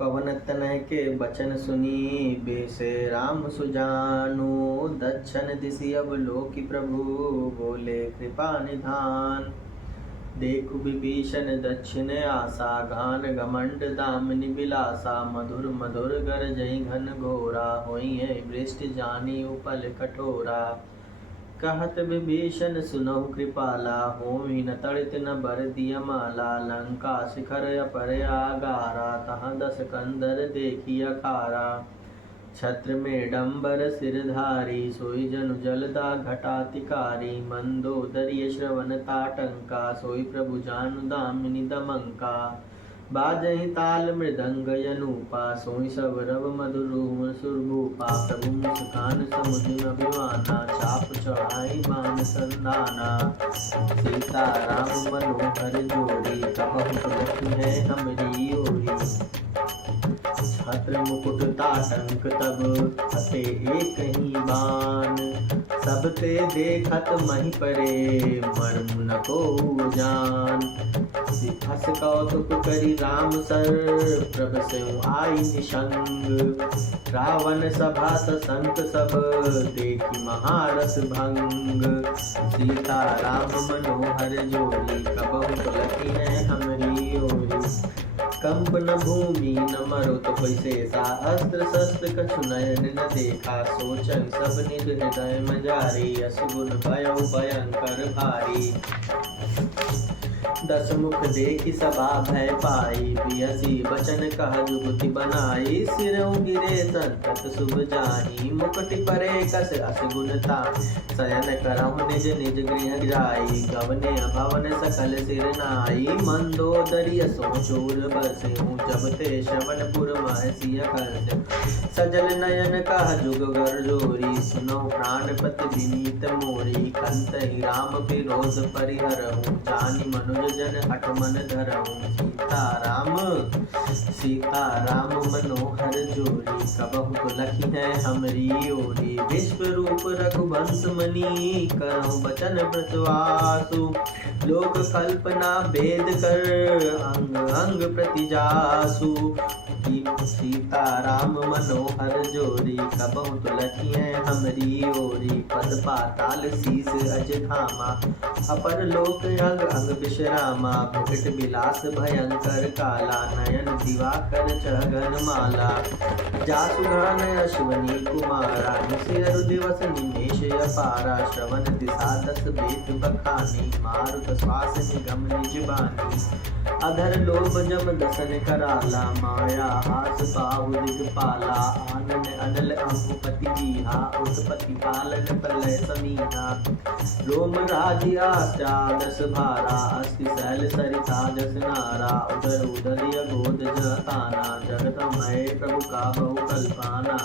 पवन तनय के बचन सुनी बेसे राम सुजानु। दक्षिण दिशि अवलोकि प्रभु बोले कृपा निधान। देखु विभीषण दक्षिण आसा गान घमंड दामिनी बिलासा। मधुर मधुर गरजई घन घोरा होई है वृष्टि जानी उपल कठोरा। कहत विभीषण सुनहु कृपाला होमि न तड़ित न बर दिय माला। लंका शिखर अपर आगारा तहाँ दस कंदर देखी अखारा। छत्र में डंबर सिरधारी सोई जनु जलदा घटातिकारी। मंदोदरी श्रवण ताटंका सोई प्रभु जानु दामिनी दमंका। बाजहि ताल मृदंग यनूपा सोई सब रव मधुर सुरभूपा। प्रभु मुस्कान समुझ अभिमाना चाप चढ़ाई बान संधाना। सीता राम मनोहर जोड़ी कबहु तुलसी है हमरी ओरी। छत्र मुकुट ताटंक तब हते एक ही बान। सब ते देखत मही परे मर्म न को जान। हस कौतुक करी राम सर प्रभ स्यों आई निशंग। रावण सभा संत सब देखी महारस भंग। सीता राम मनोहर जोड़ी कबहु तुलसी है हमरी ओरी। कंप न भूमि न मरुत कोई शेषा। अस्त्र शस्त्र कछु नयन न देखा। सोचन सब निज हृदय मजारी। असुगुन भयउ भयंकर भारी। दस मुख देखी सभा भय पाई। बियसी बचन कह जुगति बनाई। सिरउ गिरे संतत शुभ जाहि। मुकुटि परे कस अस गुणता। शयन करहु निज निज गृह जाई। गवने भवन सकल सिर नाई। मंदोदरी सो चोर बरसेहु। जब ते श्रवणपुर महसिय करसेहु। सजल नयन कह जुग गर जोरी। सुनहु प्राणपति विनीत मोरी। कंतहि राम विरोध परिहरहु। जानि मनुज जन हठ मन धरहु। सीता राम मनोहर जोड़ी कबहु तुलसी है हमरी ओरी। विश्व रूप रघुवंश मणि करहु बचन प्रसवासु। लोक कल्पना भेद कर अंग अंग प्रति जासु। सीता राम मनोहर जोड़ी कबहु तुलसी है हमरी ओरी। पद पाताल शीस अज धामा। अपर लोक अंग अंग विश्रामा। मुकुट विलास भयंकर काला। नयन दिवाकर चगन माला। जासु घान अश्वनी कुमारा। निशिर दिवस निमेष अपारा। श्रवण दिशा दस बेत बखानी। मारुत श्वास निगम निज बानी। अधर लोभ जम दसन कराला। माया हास बाहु दिगपाला। आनन अनल अंगुपति जीहा। उत्पत्ति पालन प्रलय समीहा। रोम राजी आस्या दस भारा। अस्ति शैल सरिता जस नारा। उदर उदरिय गोद जताना। जगतमय प्रभु का बहु कल्पाना।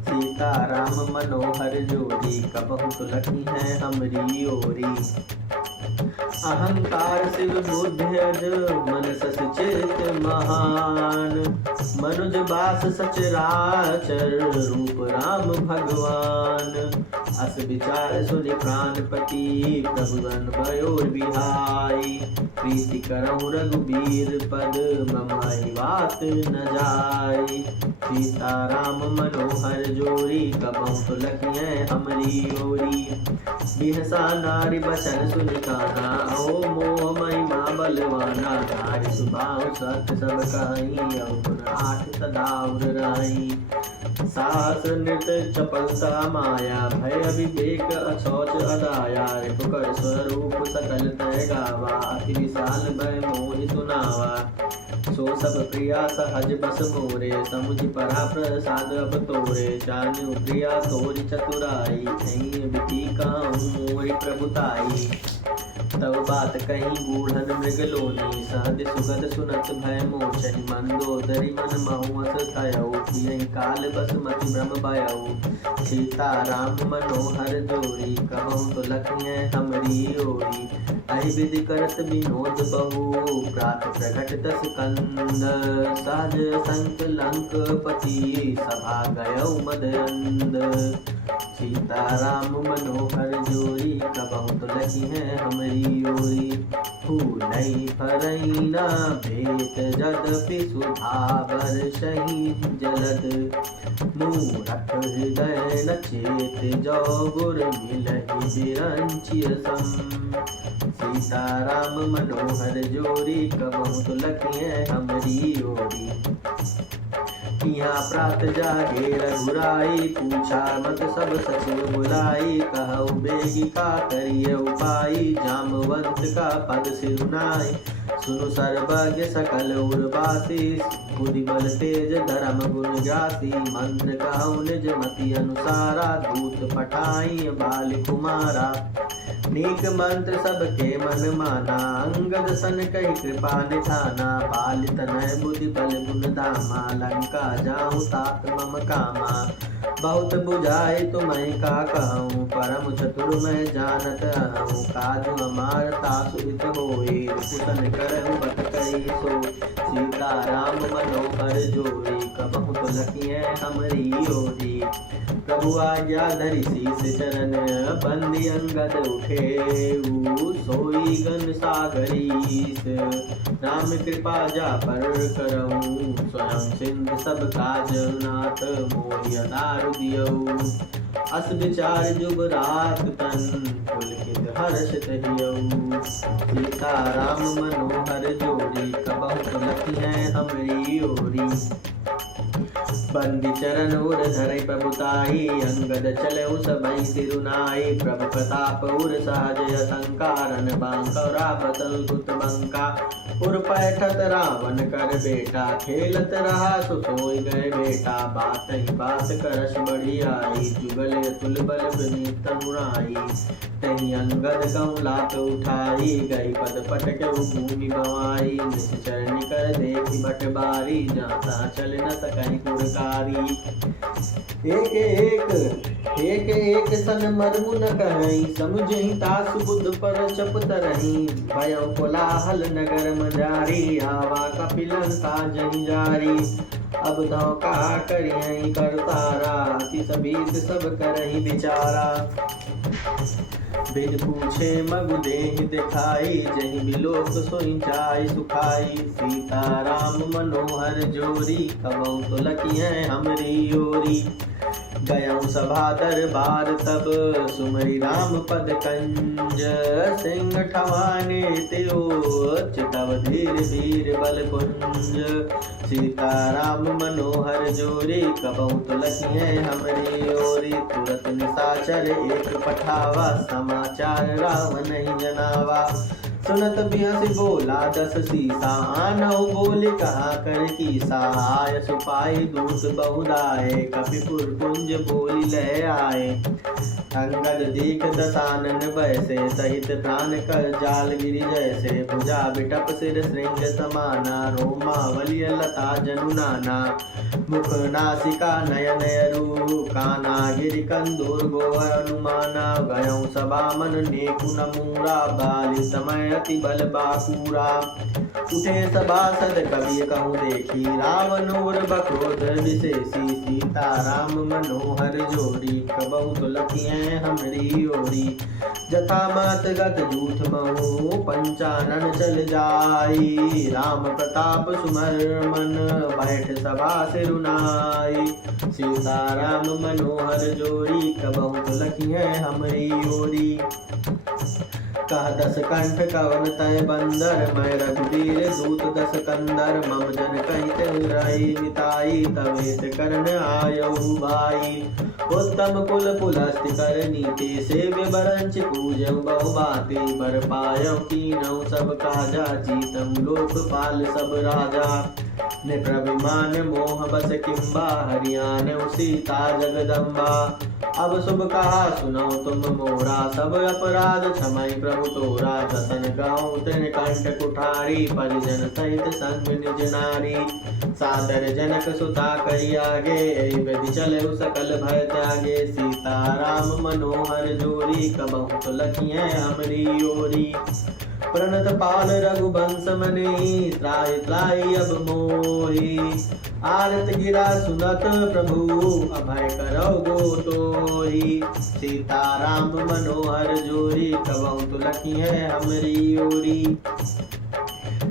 सीता राम मनोहर जोड़ी कबहु तुलसी है हमरी ओरी। अहंकार शिव बुद्धि अज मन सस चित महान। मनुज बास सचराचर रूप राम भगवान। अस विचार सुनि प्राणपति प्रभुवन भयोर बिहाई। प्रीति करहु रघुबीर पद ममहि बात न जाई। सीता राम मनोहर जोड़ी कबहु तुलसी है हमरी ओरी। बिहसा नारी बचन सुनि काना। ओ मोह महिमा बलवाना। नारी सुबाहु सत सब कहीं। अवगुण आठ सदा उर राई। साहस नृत चपलता माया। भय विवेक अशौच अदाया। रिपुकर स्वरूप सकल तय गावा। अति विशाल भय मोहि सुनावा। सो सब प्रिया सहज बस मोरे। समुझ परा प्रसाद अब तोरे। जान्यु प्रिया तोरि चतुराई। कहीं विधि कहूँ मोरि प्रभुताई। तब बात कहीं गूढ़न मृगलोनी। सहज सुगध सुनत भय मोचनि। मंदोदरी मन महु अस तयउ। यही काल बसुमति भ्रम भयउ। सीता राम मनोहर जोड़ी कबहु तुलसी है हमरी ओरी। अहि विधि करत विनोद बहु। प्रात प्रगट दस कंद। सहज संक लंक पति सभा गयउ मदअंद। सीता राम मनोहर जोड़ी कबहु तुलसी है हमरी हमरी ओरी। फूलई फरई न भेट जदपि सुधा बरसहि जलद। मूरख हृदय न चेत जो गुर मिलहि बिरंचिय सम। सीताराम मनोहर जोरी कबहु तुलखिए हमरी ओरी। यहाँ प्रात जागे रघुराई पूछा मत सब सचिव बुलाई। कहु बेगी का करिय उपाई जामवंत का पद सिरुनाई। सुनु सर्वज्ञ सकल उर्वासी बुद्धि बल तेज धर्म गुण ग्रासी। मंत्र कहु निज मति अनुसारा दूत पठाई बाल कुमारा। नीक मंत्र सबके मन माना अंगद सन कही कृपा निधाना। बाल तनय बुद्धि बल गुण धामा लंका जाऊँ तात मम कामा। बहुत बुझाए तुम्हें का कहूँ परम चतुर मैं जानत हूँ। काजु हमार तासुरित होए कुशन करहु बत कही सो। सीताराम मनोहर जोरी कबहु तुलखिए हमरी ओरी। प्रभु आज्ञा धरि शीस चरण बंदी अंगद उठेऊ। सोई गन सागरीस राम कृपा जा पर करऊँ। स्वयं सिंध सब काज नाथ मोहि अनार दियऊ। अस विचार जुब रात तन पुलकित हर्षित हियऊ। सीताराम मनोहर जोरी कबहु तुलखिए हमरी ओरी। बंदी चरण उर धरै प्रभुताई अंगद चलऊ सबई सिरुनाई। प्रभु प्रताप उर सहजय संकारन बांका रावतन सुत बंका। उर पैठत रावण कर बेटा खेलत रहा सो सोई गए बेटा। बात ही बात करस बढ़ी आई जुगल तुल बल विनीत तनुराई। तही अंगद कहूँ लात उठाई गई पद पटक भूमि गवाई। निश्चर निकर देखी बट बारी जाता चल न सकहि पुरकारी। एक एक सन मरमु न कहई समझहि तासु बुध पर चपत रही। भयो कोलाहल नगर मजारी आवा कपिलन का जंजारी। अब धौका करियहि करतारा अति सबीत सब करहि बिचारा। बिन पूछे मगु देहि दिखाई जहि बिलोक सोई जाय सुखाई। सीताराम मनोहर जोरी कबहु तुलखिए हमरी ओरी। गयऊँ सभा दरबार तब सुमरि राम पद कंज। सिंह ठवाने त्योच तब धीर धीर बल कुंज। सीताराम मनोहर जोरी कबहु तुलखिए हमरी ओरी। तुरत निशाचर एक पठावा समाचार रावण ही जनावा। सुनत बिहसी बोला दस सीसा आनहु बोले कहा कर कीसा। आय सुपाई दूत बहुदाय कपिपुर कुंज बोली ले आए। अंगद दीख दसानन बैसे सहित प्राण कर जाल गिरि जैसे। भुजा बिटप सिर श्रृंग समाना रोमावलिय लता जनु नाना। मुख नासिका नयन अरु काना गिरि कंदूर गोवर अनुमाना। गयऊँ सभा मन नेकु नमूरा बाली समय अति बल बाकूरा। उठे सभासद कवि कहूँ देखी रावण और बक्रोध विशेषी। सीताराम मनोहर जोरी कबहु तुलखिए हमरी ओरी। जथा मात गत जूठ महु पंचानन चल जाई। राम प्रताप सुमर मन बैठ सभा सिरुनाई। सीताराम मनोहर जोरी कबहु तुलखिए हमरी ओरी। कह दस कंठ कवन तय बंदर मैं रघुवीर दूत दस कंदर। मम जन कहिते रही मिताई तवेत करन आयऊ भाई। उत्तम कुल पुलस्ति कर नीति सेव्य बरंच पूजऊ बहु बाती। बर पायऊ कीनऊ सब काजा जीतम लोकपाल सब राजा। निप्रभिमान मोह बस किम्बा हरियाण सीता जगदम्बा। अब शुभ कहा सुनो तुम मोरा सब अपराध क्षमय प्रभु तोरा। दसन गाँव तृण कंठ कुठारी परिजन सहित संग निज नारी। सादर जनक सुता करी आगे विधि चले सकल भय त्यागे। सीताराम मनोहर जोरी कबहु तुलखिए हमरी ओरी। प्रणत पाल रघुवंश मने त्राय त्राय अब मोहि। आरत गिरा सुनत प्रभु अभय करौ गो तोहि। सीता राम मनोहर जोरी कबहु तुलकी है हमरी ओरी।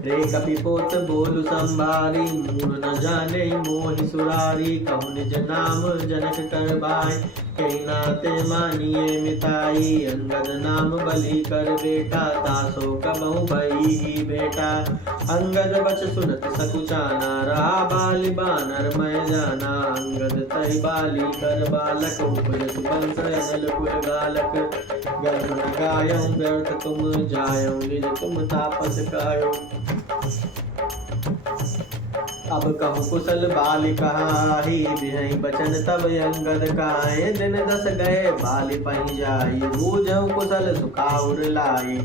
रे कपिपोत बोलु संभारी मूल न जाने मोहि सुरारी। कहु निज नाम जनक कर भाई कही नाते मानिए मिताई। अंगद नाम बलि कर बेटा तासो कबहु भई ही बेटा। अंगद बच सुनत सकुचाना रहा बाली बानर मैं जाना। अंगद तई बाली कर बालक उपजत वंश अनल कुल गालक। गर्भ न गायं व्यर्थ तुम जायं निज तुम तापस कायो। अब कहूँ कुशल बाल कहाई बिहई बचन तब अंगद काहे। दिन 10 गए बाल पही जाई बूझऊ कुशल सुखाउर लाई।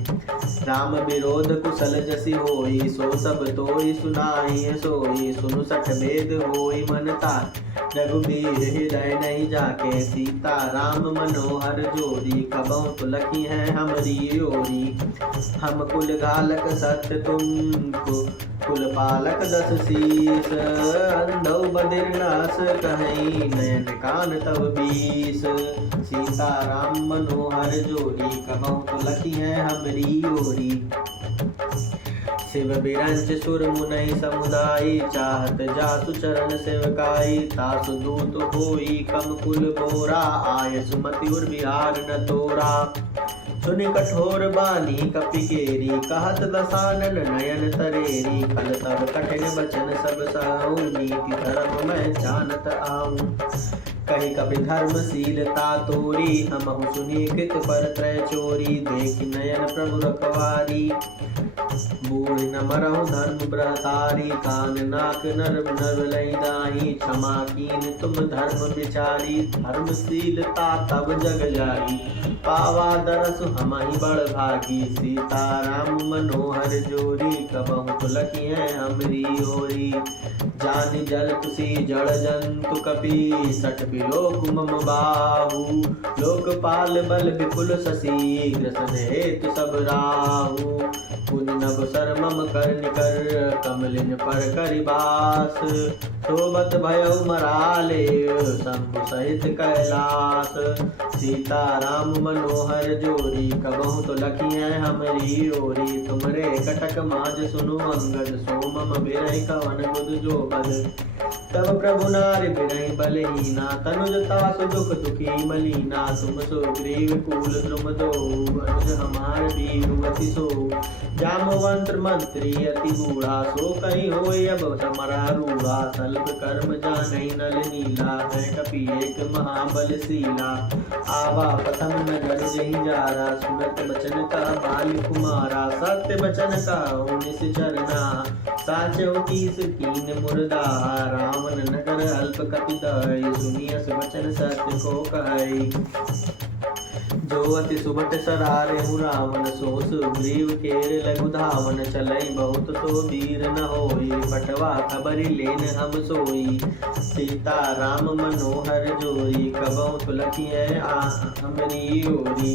राम विरोध कुशल जसी होई सो सब तोई सुनाई सोई। सुनु 60 वेद होई मन तार रघुबीर हृदय नहीं जाके। सीता राम मनोहर जोरी कबहु तुलकी है हमरी ओरी। हम कुल घालक सत्य तुमको कुल पालक 10 शीस। अंधौ बधिर नास कहीं नयन कान तब 20। सीता राम मनोहर जोरी कबहु तुलकी है हमरी ओरी। शिव बिरंच सुर मुनई समुदायी चाहत जासु चरण सेवकाई। तासु दूत होई कम कुल बोरा आय सुमति उर बिहार न तोरा। सुनि कठोर बानी कपिकेरी कहत दसानन नयन तरेरी। फल तब कठिन बचन सब सहु नीति धर्म मैं जानत आऊं। कही कपि धर्मशीलता तोरी हमहु सुनी कृत पर त्रय चोरी। देखि नयन प्रभु रखवारी बूढ़ न मरहु धर्म ब्रतारी। कान नाक नर नर लई दाही क्षमा कीन तुम धर्म विचारी। धर्मशीलता तब जग जाई पावा दरस हमहि बड़ भागी। सीता राम मनोहर जोरी कबहु तुलकी है हमरी ओरी। जानि जल तुसी जड़ जंतु कपि सठ बिलोक मम बाहु। लोकपाल बल विपुल शशि ग्रसन हेतु सब राहु। पुन नभ सर मम कर निकर कमलिन पर करिबास। सोबत भयउ मराले शंभु सहित कैलास। सीता राम मनोहर जोरी कबहु तुलकी है हमरी ओरी। तुमरे कटक माज सुनु अंगद सो मम बिरहि कवन बुध जो बद। तब प्रभु नारि बिरहि बलहीना तनुज तासु दुख दुखी मलीना। तुम सुग्रीव कूल द्रुम दो अनुज हमार वीरुवति सो। जामवंत मंत्री अति बूढ़ा सो कहीं होय अब समरा रूढ़ा। सल्प कर्म जानहि नल नीला है कपि एक महाबलशीला। आवा प्रथम नगर जहि जारा सुनत बचन का बाल कुमारा। सत्य बचन का उनिस चरना साचो कीस कीन मुर्दा। रावण नगर अल्प कपि दई सुनियस वचन सत्य को कहई। जो अति सुबट सरारे हूँ रावण सो सुग्रीव केर लघु धावन। चलई बहुत तो वीर न होई पटवा खबरी लेन हम सोई। सीता राम मनोहर जोरी कबहु तुलकी है हमरी ओरी।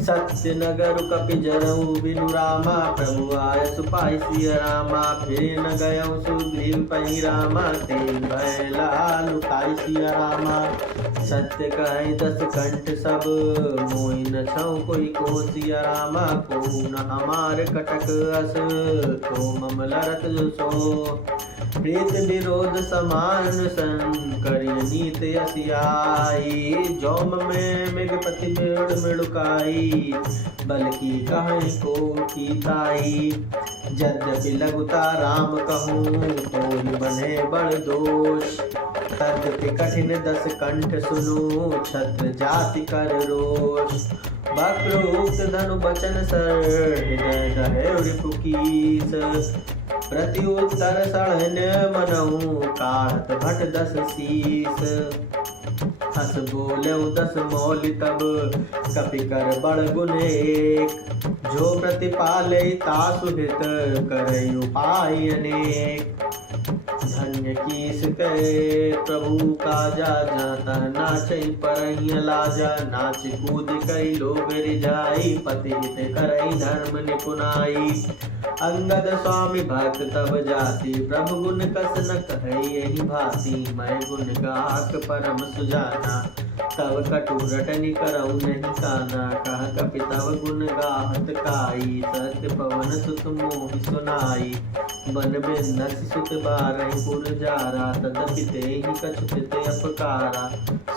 सत्य नगर कपि जरऊ बिनु रामा प्रभु आय सुपाई सिय रामा। फिर न गयऊ सुग्रीव पहि रामा ते भयला लुकाई सिय रामा। सत्य कहि 10 कंठ सब मोहि न छऊ कोई को सिय रामा। को न हमार कटक अस तो मम लरत सो। प्रीत विरोध समान सन करिय नीत यसियाई। जौम में मृगपति मेड़ मिड़ुकाई बल्कि कहीं को कीताई। यद्यपि लघुता राम कहूँ तो ही बने बड़ दोष। तद्यपि कठिन 10 कंठ सुनु छत्र जाति कर रोष। वक्रोक्त धनु बचन सर हृदय दहे रिपुकीस। प्रत्युत्तर सड़न मनऊ काहत भट 10 शीस। हस बोले 10 मौलि तब कपि कर बड़ गुण एक। जो प्रतिपाले तासु हित करई उपाय अनेक। धन्य कीस कहे प्रभु काजा, जाता नाचै परहिय लाजा। नाच कूद कई लोग रिझाई, पति हित करई धर्म निपुनाई। अंगद स्वामी भक्त तब जाति, प्रभु गुण कस न कहै यही भांति। मैं गुण गाक परम सुजाना, तब कटु रटनि करऊ नहीं काना। कह कपि तब गुण गाहत काई, सत्य पवन सुत मोहि सुनाई। बन बिन्नस सुत बारहि पुर जारा, तदपि तेहि कछु ते अपकारा।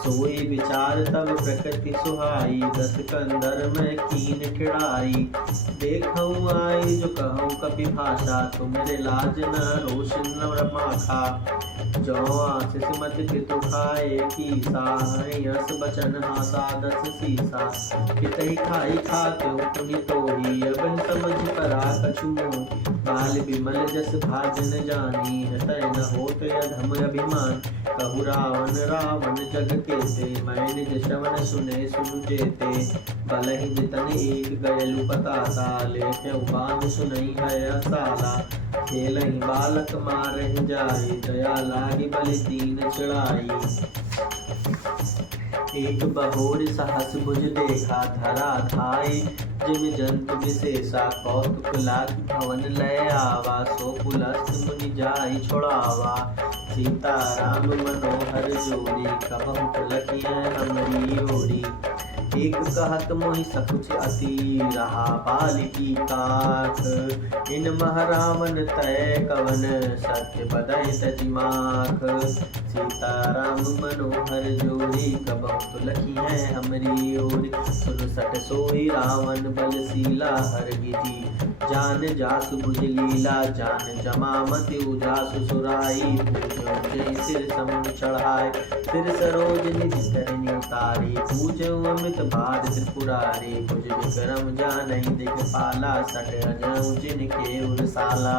सोई विचार तब प्रकृति सुहाई, दस कंदर में कीन खिड़ाई। देखऊँ आई जो कहूँ कपि भाषा, तुमरे लाज न रोष न माखा। जो आशीष मत पितु खाए कीसा, यस बचन हासा दस सीसा। पितहि खाई खाते तुहि तोहि, अब समझ करा कछु मोहि। बाल बिमल जस भाजन जानी, हतय न होत अधम अभिमान। कहु रावण रावण जग केते, मैं निज श्रवण सुने सुनु जेते। बलहि जितन एक गयलु पतासा, लेखे बान सुनई है असाला। खेलहि बालक मारहि जाई, दया लागी बलि दीन चढ़ाई। एक बहोर सहस भुज देखा, धरा धाई जिम जंतु विशेषा। कौतुक लागी भवन लय आवा, सो पुलस्त मुनि जाई छोड़ावा। सीता राम मनोहर जोड़ी, कबहु पुलकियँ हमरी ओरी। एक कहत मोहि सकुच अति, रहा बालिकी काख। इन महरामन तय कवन, सत्य बदहि तजि माख। सीता राम मनोहर जोड़ी, कबहु तुलकियँ हमरी ओरी। सुन सट सोई रावण बलशीला, हर गिरी जान जासु भुज लीला। जान जमामति उजासु सुराई, पूजो जय सिर समुन चढ़ाए। सिर सरोज निधि धरनी उतारी, पूजो अमित भार त्रिपुरारी। भुज विक्रम जानहि दिखपाला, सट अजऊ जिनके उरसाला।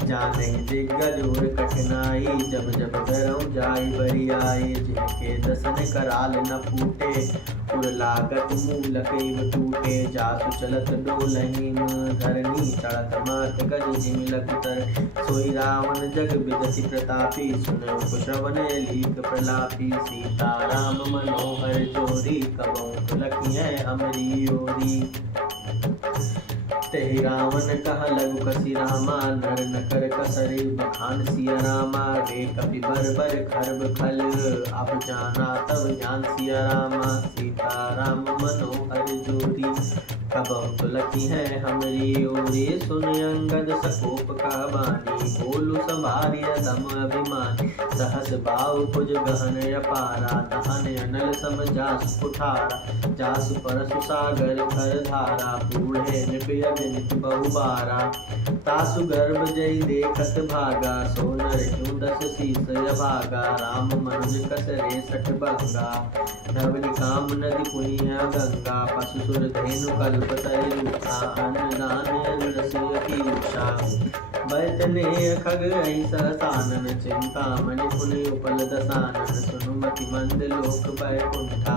जानहि दिग्गज उर कठिनाई, जब जब गरऊ जाई बरियाई। जिनके दसन कराल न फूटे, उर लागत मूल कैव टूटे। जासु चलत डोलहिं धरनी, चढ़त मात गज जिमि लखतर। सोई रावण जग विदति प्रतापी, सुनऊ कुश्रवण लीक प्रलापी। सीता राम मनोहर जोड़ी, कबहु तुलकियँ हमरी ओरी। तेहि रावण कहा लघु कसी रामा, नर न कर कसरे बखान सिया रामा। रे कपि बर बर खरब खल, अब जाना तब ज्ञान सिया रामा। सीता राम मनोहर जोड़ी, कबहु तुलकियँ हमरी ओरी। सुन अंगद सकोप कह बानी, बोलु संभारि अधम अभिमानी। सहस बाहु भुज गहन अपारा, दहन अनल सम जासु कुठारा। जासु परसु सागर खर धारा, बूढ़े नृप यज्ञ बहुबारा। तासु गर्भ जय देखत भागा, सो नर क्यों दस शीस भागा। राम मनुज कस रे सठ बंगा, धवनि काम नदि पुनिया गंगा। पशु सुर धेनु कल्प तरि रूखा, अन्न दान रसिय की उषा। बैतने खग ऐ सहसानन, चिंतामणि पुनि उपल दसानन। सुनु मति मंद लोक बैकुंठा,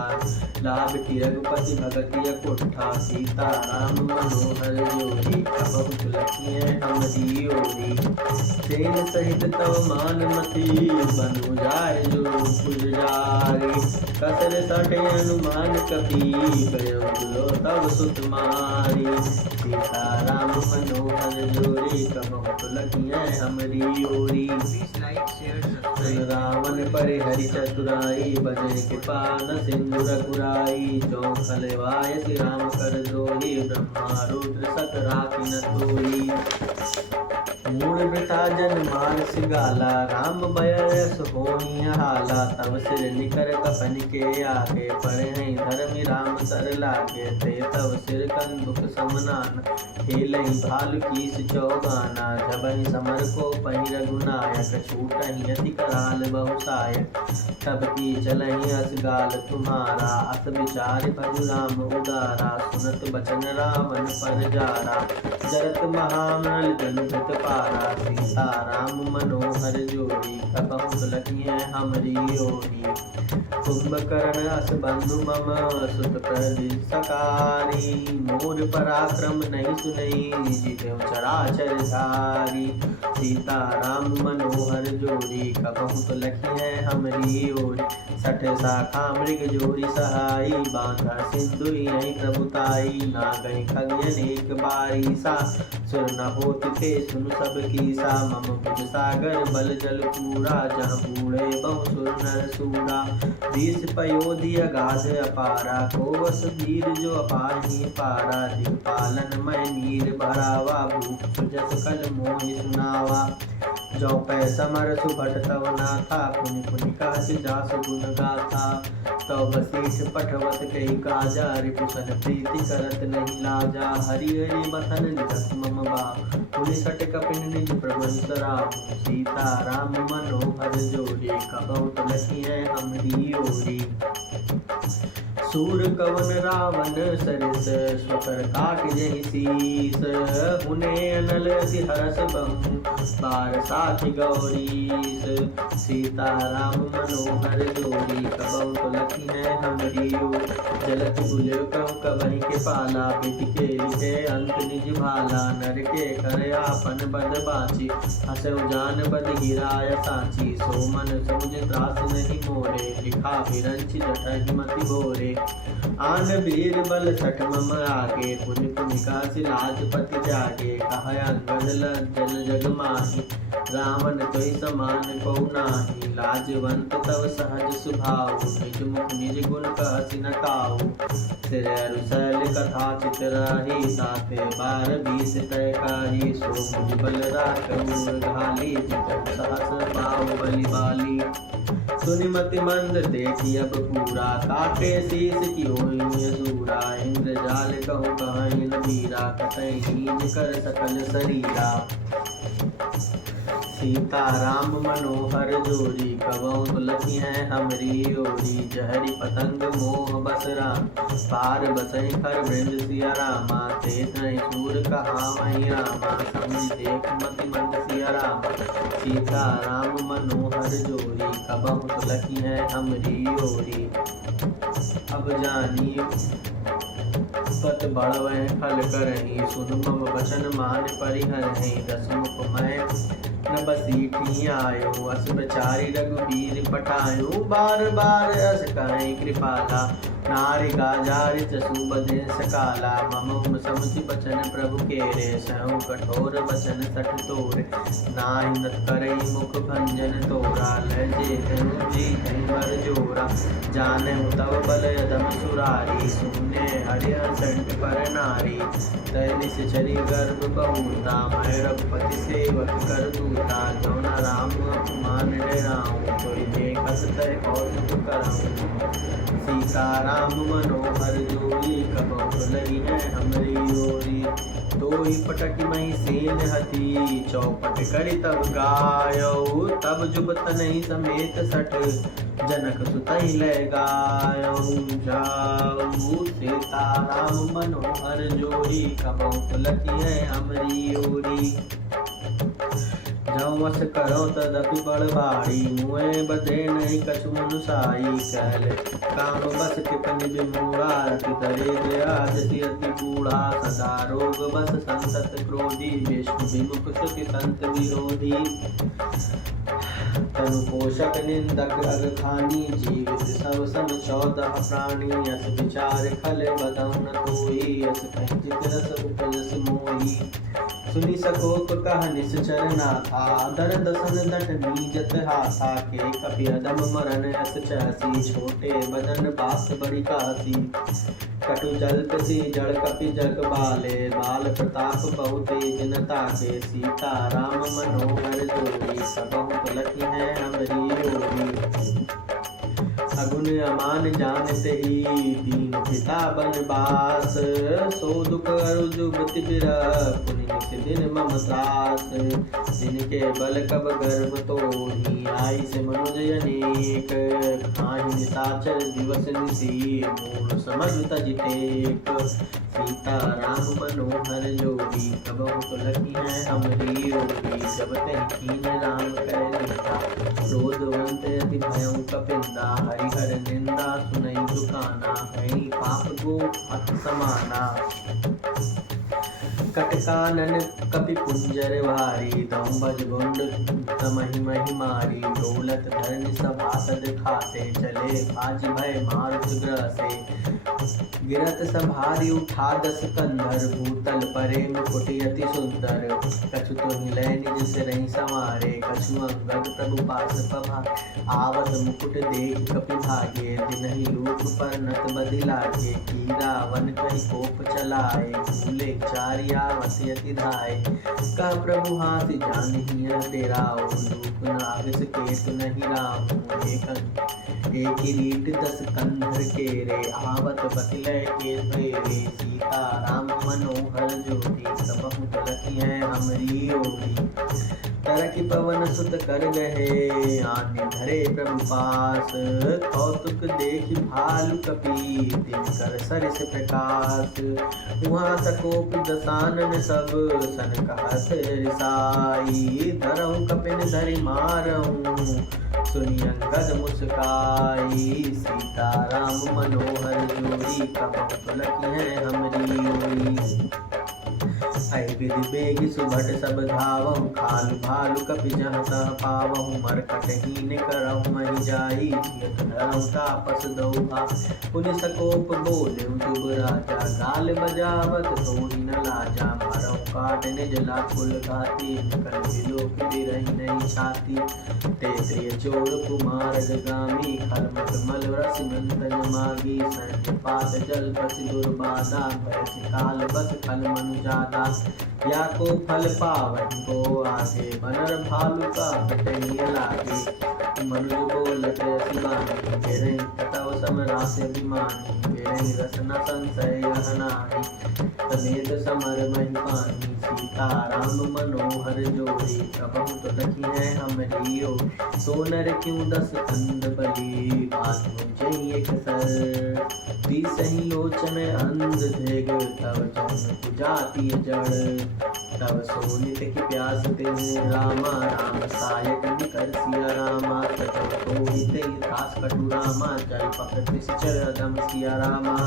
लाभ की रघुपति भगति अकुंठा। सीता राम मनोहर जोड़ी, कबहु तुलकियँ हमरी ओरी। सेन सहित तव मान मति, बनु जाय जो पुजारी। कसर सठ हनुमान कपि, गयो तव सुत मारी। सीता राम मनोहर जोड़ी, कबहु तुलकियँ हमरी ओरी। रावण परे हरि चतुराई, बजर कृपा न सिंधु रघुराई। जो खलवाय श्री राम कर जोरी, ब्रह्मा रुद्र सत राखि न तोई। मूढ़ वृथा जन मानस गाला, राम बयस होहि हाला। तब सिर निकर कफन के आगे, पढ़हि धर्मि राम सर लागे। ते तब सिर कंदुक समनान, खेलहि भालु कीस चौगाना। जबहि समर को पहि रघुनायक, छूटहि अति कराल बहुसायक। तब की चलहि अस गाल तुम्हारा, अस विचार भजु राम उदारा। सुनत बचन रावण पर जारा, जरत महामल जन भृत पारा। अपारा। सीता राम मनोहर जोड़ी कबहु तुलकी है हमरी ओरी। कुंभकर्ण अस बंधु मम सुत सकारी। मोर पराक्रम नहीं सुनई जितेऊ चराचर धारी। सीता राम मनोहर जोड़ी कबहु तुलकी है हमरी ओरी। सठ शाखा मृग जोड़ी सहाई बांधा सिंधु यही प्रभुताई। ना गई खगयन एक बारी सा सुर न होत थे सुन सब कीसा। मम भुज सागर बल जल पूरा जहाँ बूढ़े बहु सुर नर सूरा। देश पयोधि अगाध अपारा को वस धीर जो अपार ही पारा। दिक्पालन मैं नीर भरावा भूप सुजस कल मोहि सुनावा। जो पै समर सुभट तव ना था पुनि पुनि कहत जास गुण गाथा। तव बसीठ पठवत कही काजा रिपुसन प्रीति करत नहीं लाजा। हरि हरि बथन निकस मम बा पुनि सट कपिन निज प्रबंसरा। सीता राम मनोहर जोड़ी कबहु तुलसी है हमरी ओरी। सूर कवन रावण सरिस स्वकर काट जहि शीस। हुने अनल अति हरस बहु बार साखी गौरीस। सीता राम मनोहर जोड़ी कबहु तुलसी है हमरी ओरी। जलत बुझ कहु कबहि के पाला विधि के लिखे अंत निज भाला। नर के कर आपन बद बाची हसउ जान बद गिराय साची। सो मन समुझ त्रास नहीं मोरे लिखा बिरंच जटहि मति भोरे। आन वीर बल सठ मम आगे पुनि पुनि कासि लाजपति जागे। कहा अंगद जल जग माही रावण तोहि समान को नाही। लाजवंत तव सहज स्वभाव निज मुख निज गुण कहसि न काऊ। सिर अरुसैल कथा चितराही साथे बार बीस तय काही। सो मुझ बल राखऊ घाली जितऊ सहस पाव बलि बाली। सुनि मति मंद देखी अब पूरा काटे शीस की होई सूरा। इंद्र जाल कहूँ कहीं न वीरा कतई हीन कर सकल शरीरा। सीता राम मनोहर जोड़ी कबहु तुलसी है हमरी ओरी। जहरी पतंग मोह बसरा पार बसई खर वृंद सिया रामा। ते नहीं सूर कहा वही रामा समझ देख मति मंद सिया रामा। सीता राम मनोहर जोड़ी कबहु तुलसी है हमरी ओरी। अब जानी पत बढ़वह फल करही। सुन मम वचन मान परिहरहि। दसमुख मैं न बसीठी आयो अस बेचारी रघुबीर पठायो। बार बार अस कहीं कृपाला नारी गाजारि जसु बधे सकाला। मम समुझ बचन प्रभु केरे सहु कठोर बचन सठ तोरे। नाहि नत करई मुख भंजन तोरा लजे तनु जी वर जोरा। जाने तव बल यदम सुरारी सुने हरिया संट पर नारी। तैनि सिचरी गर्भ बहुता मैं रघुपति सेवक कर दूता। जो न राम अपमान डराऊं कोई देखत तय कौतुक कराऊं। सीता राम मनोहर जोड़ी कबहु तुलसी है हमरी ओरी। तोहि पटक मही सेन हती चौपट करि तब गायऊ। तब जुब तनहि समेत सठ जनक सुतहि लय गायऊ जाऊ। सीता राम मनोहर जोड़ी कबहु तुलसी है हमरी ओरी। जौं वस करो तदपि बड़ भारी मुँह बधे नहीं कछु मनुसाई। कहल काम बस टिप निज मूढ़ा अति दरिद्र आदति अति बूढ़ा। सदा रोग बस संसत क्रोधी विष्णु विमुख सुखि संत विरोधी। तनु पोषक निंदक अग खानी जीवित सब सम 14 प्राणी। यस विचार खल बदऊ न तोई यस कंचित रस उपजस मोही। सुनि सकोप कह निश्चर नाथा दर दसन दट नीजत हाथा। के कपि अदम मरन यस चहसी छोटे बदन बास बड़ी कासी। कटु जल्प सी जड़ कपि जग बाले बाल प्रताप बहु तेज न ताके। सीता राम मनोहर जोड़ी कबहु तुलसी है हमरी ओरी। अगुन अमान जानते ही दीन पिता बनवास। सो दुख अरुजुबति बिरह पुनि नित दिन मम त्रास। जिनके बल कब गर्भ तोहि आई से मनुज अनेक। खाहि निशाचर दिवस निशी मूढ़ समझ तज टेक। सीता राम मनोहर जोड़ी कबहु तुलसी है हमरी ओरी। जब तहि कीन राम कह लीता। क्रोधवंत अति भयउ कपिंदा, हरिहर निंदा सुनई दुकाना। हई पाप गो हत समाना, कटकानन कपि कुंजर भारी। दम्भज गुंड तमहि महि मारी। दौलत धरनि सभासद खासे, चले बाज भय मारुत ग्रसे। गिरत सभारी उठा 10 कंधर, भूतल परे मुकुट अति सुंदर। कछु तो हिलय निज सिरहि संवारे, कछु अंगद प्रभु पास पभा। आवत मुकुट देख कपि भागे, दिनहि रूप परनत बदि लागे। की रावण कहि कोप चलाए, भूले चारियावत अति धाय। कह प्रभु हाथ जानहि डेराओ, लूक नाग सकेत नहीं राम। एक रीट 10 कंधर केरे, आवत बतिलय के फेरे। सीता राम मनोहर जोड़ी, सबहु तलखियँ हमरी ओरी। तरकि पवन सुत कर गहे, आने धरे प्रभु पास। कौतुक देखि भालु कपि, दिनकर सरिस प्रकाश। उहाँ सकोप दसानन सब, सन कहत रिसाई। धरहु कपिन धरि मारहु, सुनि अंगद मुस्काई। सीता राम मनोहर जोड़ी, कबहु तुलखियँ हमरी ओरी। आई विधि बेग सुभट सब धावहु, खालु भालु कपि जहाँ तह पावहु। मरकट हीन करहु महि जाई, जियत धरहु तापस दौहा। पुनि सकोप बोलेउ जुग राजा, गाल बजावत तोहि न लाजा। मारहु काट निज लाकुल घाती, निकल विलोक बिरहि नहीं छाती। ते त्रिय चोर कुमार गगामी, खलमत मल रस मंथन मागी। सैन्य पात जल पति दुर्बाधा, भय काल बस खल मनु जादा। या को फल पावन को आगे, बनर भालु का कटनिय लागे। मनुज बोलत अति बानी, बेरहि कटव सम रास अभिमानी। बेरहि रसना संशय यह नाहि, समेत समर महि पानी। सीता राम मनोहर जोड़ी, कबहु तुलखियँ हमरी ओरी। सोनर क्यों 10 कंद बलि, बाँधु जहि एक सर। तीसहि लोचन अंध धिग, तब जन्म जाति जड़। तब सोनित की प्यास तेहि रामा, राम सायक निकर सिया रामा। सचौ तोहि तेहि दास कटु रामा, जल पकड़ निश्चर अदम सिया रामा।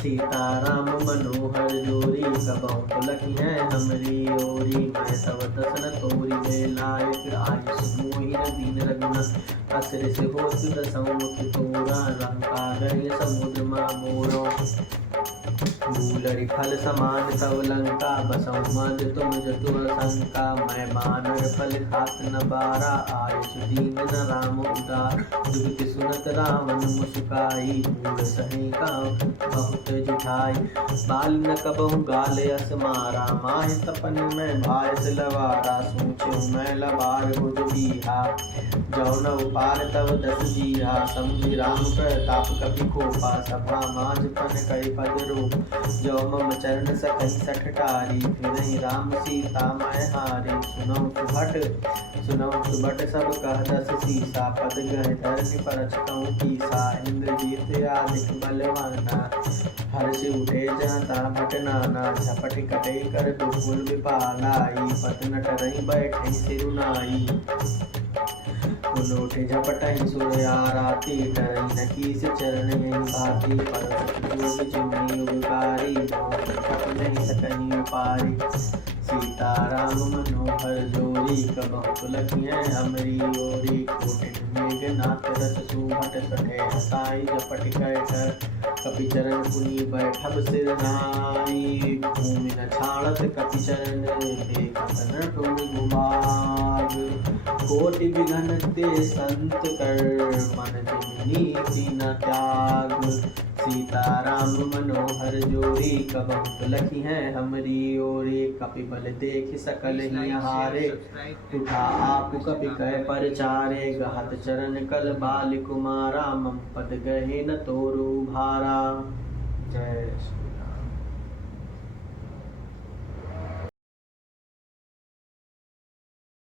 सीता राम मनोहर जोड़ी, कबहु तुलखियँ हमरी ओरी। मैं तव दसन तोरि दे लायक, आयुष मोहि दीन रघुनाथ। असुर से होत दसहु मुख तोरा, लंका गए समुद्र मा मोरो। भूलरि फल समान तव लंका, बसहु मज तुम जतु शंका। मैं बानर फल खात न बारा, आयुष दीन न राम उदार। दुख सुनत रावण मुस्काई, मूढ़ सही का बहुत जुठाई। बाल न कबहु गाल यस मारा, माहि तपन में भायस लवारा। सोचहु मैं लबार बुझ बीहा, जौ न उपार तब 10 जीहा। समझि राम प्रताप कपि कोपा, सभा माझ पन कई पद रूप। जो मम चरण सकहि सठ टारी, फिरहि राम सीता मैं हारी। सुनहु सुभट सब कह 10 सीसा, पद गह धरनि परछ कहूँ कीसा। इंद्रजीत आदिक बलवाना, हर्षि उठे जहाँ तहाँ भट नाना। झपट कटे कर दुर्गुल विपालाई, पद न टरहि बैठे सिरुनाई। उलोटे झपटहि सुर आराती, डरहि न कीस चरण यहि भाती। परसत चिन्हि उबकारी, कप नहीं सकहि उपारी। सीता राम मनोहर जोड़ी, कबहु तुलखियँ हमरी ओरी। कोटिन मेघनाथ रस सुभट सठे, हसाई झपट कर कपि चरण पुनि बैठब सिर नाई। भूमि न छाड़त कपि चरण, देखत न तुम गुबाग। कोटि विघन ते संत कर, मन जिन नीति न त्याग। सीता राम मनोहर जोड़ी, कबहु तुलखियँ हमरी ओरी। कपि बल देख सकल ही हारे, उठा आप कपि कह परचारे। गहत चरण कल बाल कुमारा, मम पद गहे न तोरु भारा। जय